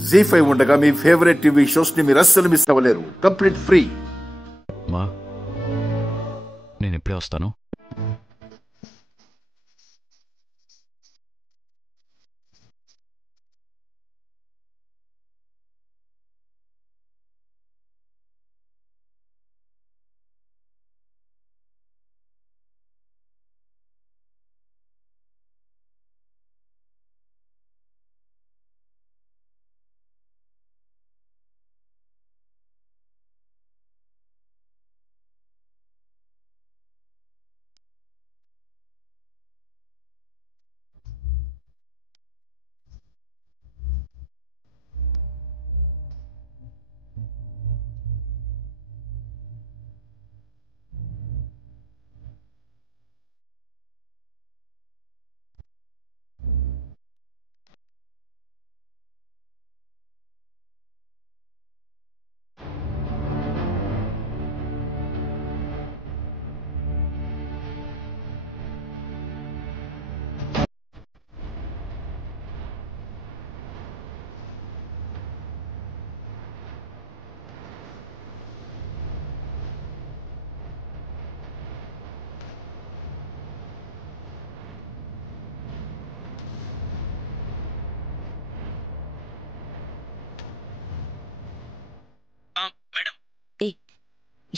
జీ5 ఉండగా మీ favourite TV shows ని మీరు అస్సలు మిస్ అవ్వలేరు. Complete free. మా నేను ఇప్పుడే వస్తాను.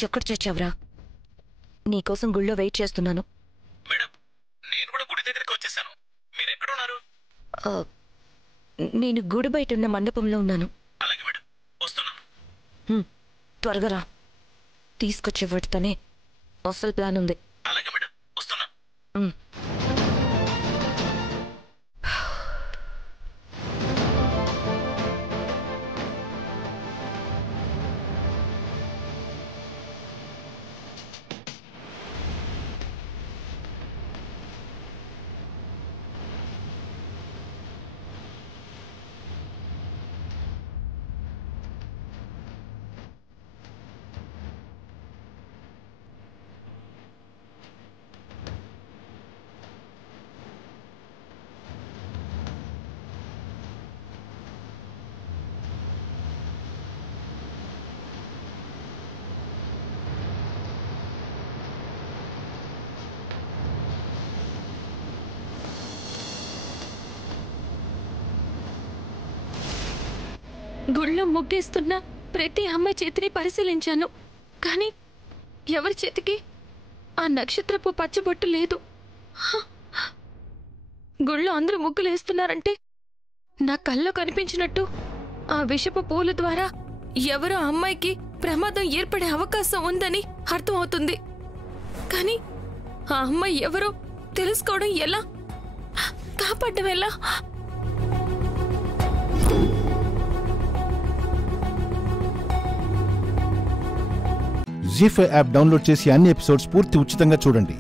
ఎక్కడ చచ్చావురా? నీకోసం గుళ్ళో వెయిట్ చేస్తున్నాను. నేను గుడి బయట ఉన్న మండపంలో ఉన్నాను. త్వరగా రా. తీసుకొచ్చే వాటితోనే అసలు ప్లాన్ ఉంది. గుళ్ళో ముగ్గేస్తున్న ప్రతి అమ్మాయి చేతిని పరిశీలించాను, కానీ ఎవరి చేతికి ఆ నక్షత్రపు పచ్చబొట్టు లేదు. గుళ్ళో అందరూ ముగ్గులు వేస్తున్నారంటే నా కళ్ళలో కనిపించినట్టు ఆ విషపు పూల ద్వారా ఎవరో అమ్మాయికి ప్రమాదం ఏర్పడే అవకాశం ఉందని అర్థం అవుతుంది. కానీ ఆ అమ్మాయి ఎవరో తెలుసుకోవడం ఎలా? కాపాడడం ఎలా? జీ5 యాప్ డౌన్లోడ్ చేసి అన్ని ఎపిసోడ్స్ పూర్తి ఉచితంగా చూడండి.